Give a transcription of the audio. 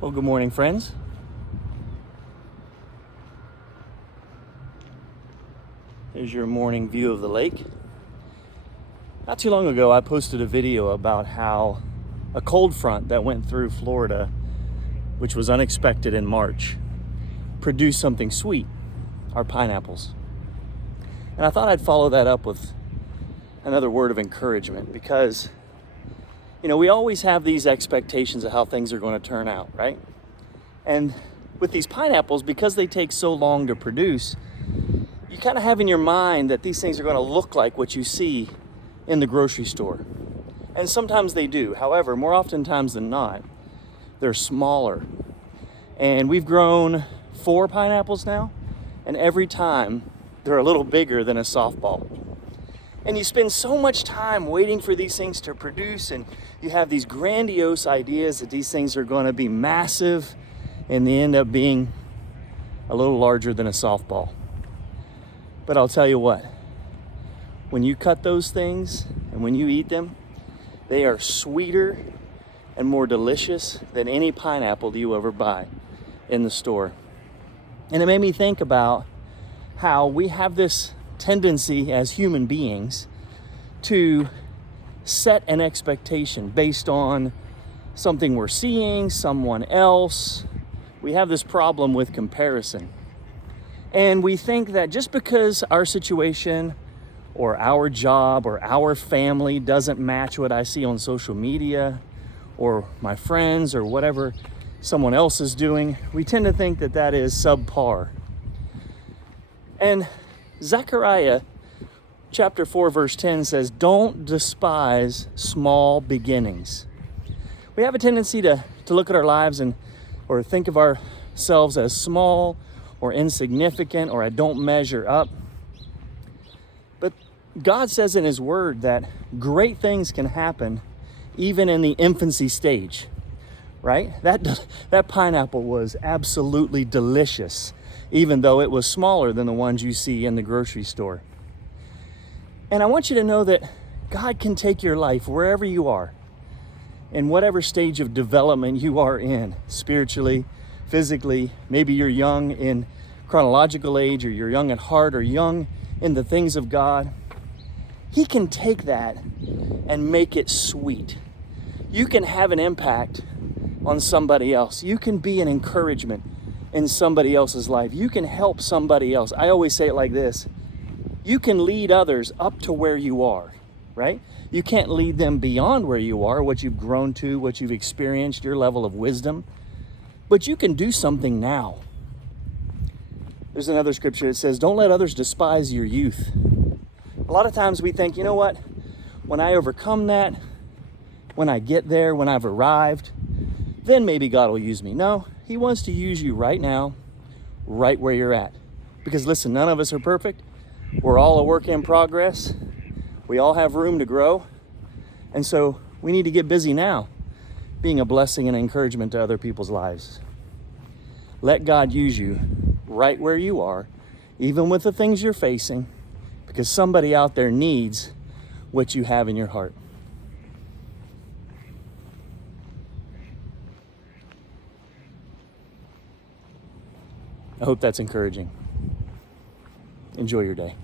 Well, good morning, friends. Here's your morning view of the lake. Not too long ago, I posted a video about how a cold front that went through Florida, which was unexpected in March, produced something sweet, our pineapples. And I thought I'd follow that up with another word of encouragement because, we always have these expectations of how things are going to turn out, right? And with these pineapples, because they take so long to produce, you kind of have in your mind that these things are going to look like what you see in the grocery store. And sometimes they do. However, more oftentimes than not, they're smaller. And we've grown 4 pineapples now, and every time they're a little bigger than a softball. And you spend so much time waiting for these things to produce, and you have these grandiose ideas that these things are going to be massive, and they end up being a little larger than a softball. But I'll tell you what, when you cut those things and when you eat them, they are sweeter and more delicious than any pineapple you ever buy in the store. And it made me think about how we have this tendency as human beings to set an expectation based on something we're seeing, someone else. We have this problem with comparison. And we think that just because our situation or our job or our family doesn't match what I see on social media or my friends or whatever someone else is doing, we tend to think that that is subpar. And Zechariah chapter 4 verse 10 says, "Don't despise small beginnings." We have a tendency to look at our lives or think of ourselves as small or insignificant, or I don't measure up. But God says in His Word that great things can happen even in the infancy stage, right? That pineapple was absolutely delicious, even though it was smaller than the ones you see in the grocery store. And I want you to know that God can take your life wherever you are, in whatever stage of development you are in, spiritually, physically. Maybe you're young in chronological age, or you're young at heart, or young in the things of God. He can take that and make it sweet. You can have an impact on somebody else. You can be an encouragement in somebody else's life. You can help somebody else. I always say it like this: you can lead others up to where you are, right? You can't lead them beyond where you are, what you've grown to, what you've experienced, your level of wisdom. But you can do something now. There's another scripture that says, "Don't let others despise your youth." A lot of times we think, you know what? When I overcome that, when I get there, when I've arrived, then maybe God will use me. No, He wants to use you right now, right where you're at. Because listen, none of us are perfect. We're all a work in progress. We all have room to grow. And so we need to get busy now, being a blessing and encouragement to other people's lives. Let God use you right where you are, even with the things you're facing, because somebody out there needs what you have in your heart. I hope that's encouraging. Enjoy your day.